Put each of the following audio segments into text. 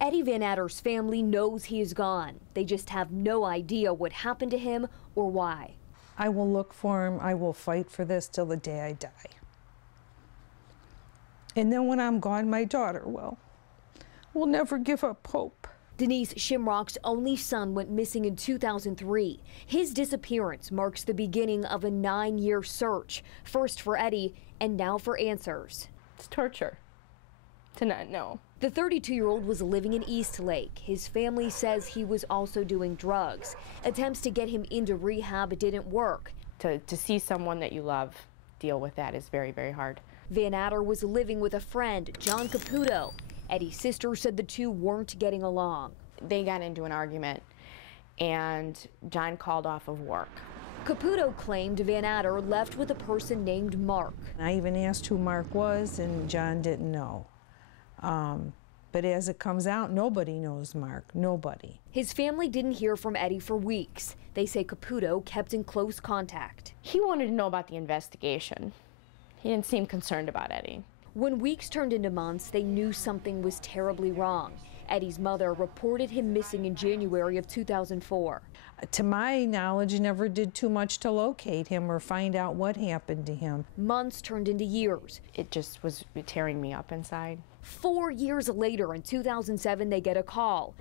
Eddie Van Adder's family knows he is gone. They just have no idea what happened to him or why. I will look for him. I will fight for this till the day I die. And then when I'm gone, my daughter will never give up hope. Denise Shimrock's only son went missing in 2003. His disappearance marks the beginning of a 9-year search, first for Eddie and now for answers. It's torture to not know. The 32-year-old was living in Eastlake. His family says he was also doing drugs. Attempts to get him into rehab didn't work. To see someone that you love deal with that is very, very hard. Van Adder was living with a friend, John Caputo. Eddie's sister said the two weren't getting along. They got into an argument and John called off of work. Caputo claimed Van Adder left with a person named Mark. I even asked who Mark was and John didn't know. But as it comes out, nobody knows Mark, nobody. His family didn't hear from Eddie for weeks. They say Caputo kept in close contact. He wanted to know about the investigation. He didn't seem concerned about Eddie. When weeks turned into months, they knew something was terribly wrong. Eddie's mother reported him missing in January of 2004. To my knowledge, never did too much to locate him or find out what happened to him. Months turned into years. It just was tearing me up inside. 4 years later, in 2007, they get a call.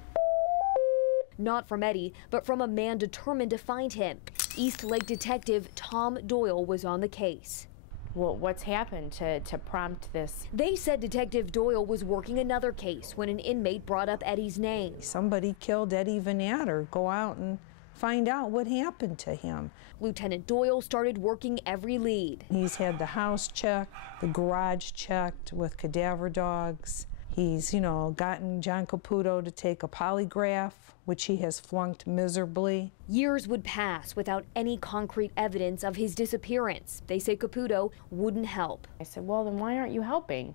Not from Eddie, but from a man determined to find him. Eastlake detective Tom Doyle was on the case. Well, what's happened to prompt this? They said Detective Doyle was working another case when an inmate brought up Eddie's name. Somebody killed Eddie Van Adder. Go out and find out what happened to him. Lieutenant Doyle started working every lead. He's had the house checked, the garage checked with cadaver dogs. He's, gotten John Caputo to take a polygraph, which he has flunked miserably. Years would pass without any concrete evidence of his disappearance. They say Caputo wouldn't help. I said, well, then why aren't you helping?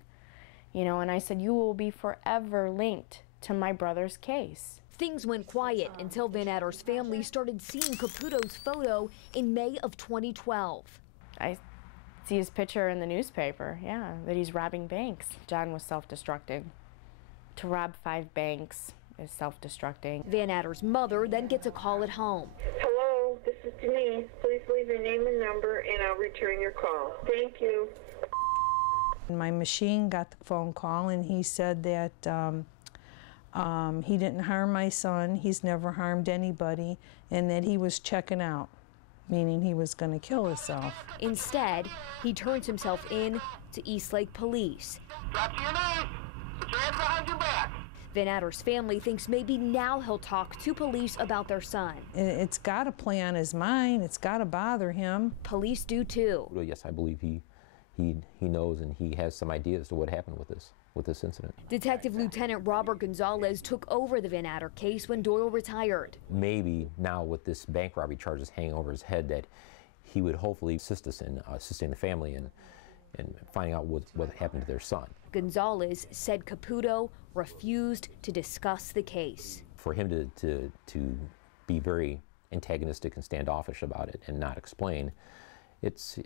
And I said, you will be forever linked to my brother's case. Things went quiet until Van Adder's family started seeing Caputo's photo in May of 2012. I see his picture in the newspaper, that he's robbing banks. John was self-destructing. To rob 5 banks is self-destructing. Van Adder's mother then gets a call at home. Hello, this is Denise. Please leave your name and number and I'll return your call. Thank you. My machine got the phone call and he said that he didn't harm my son, he's never harmed anybody, and that he was checking out, meaning he was going to kill himself. Instead, he turns himself in to Eastlake Police. Drop to your knees. Put your hands behind your back. Van Adder's family thinks maybe now he'll talk to police about their son. It's got to play on his mind. It's got to bother him. Police do too. Well, yes, I believe he knows and he has some idea as to what happened with this incident. Detective Lieutenant Robert Gonzalez took over the Van Adder case when Doyle retired. Maybe now with this bank robbery charges hanging over his head that he would hopefully assist us in assisting the family and finding out what happened to their son. Gonzalez said Caputo refused to discuss the case. For him to be very antagonistic and standoffish about it and not explain, it's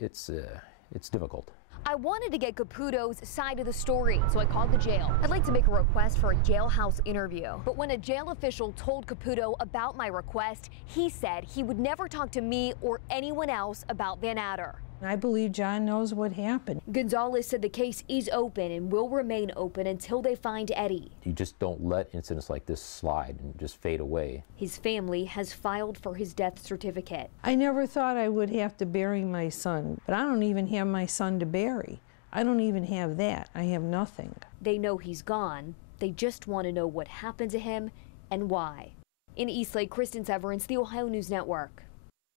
difficult. I wanted to get Caputo's side of the story, so I called the jail. I'd like to make a request for a jailhouse interview. But when a jail official told Caputo about my request, he said he would never talk to me or anyone else about Van Adder. I believe John knows what happened. Gonzalez said the case is open and will remain open until they find Eddie. You just don't let incidents like this slide and just fade away. His family has filed for his death certificate. I never thought I would have to bury my son, but I don't even have my son to bury. I don't even have that. I have nothing. They know he's gone. They just want to know what happened to him and why. In Eastlake, Kristen Severance, The Ohio News Network.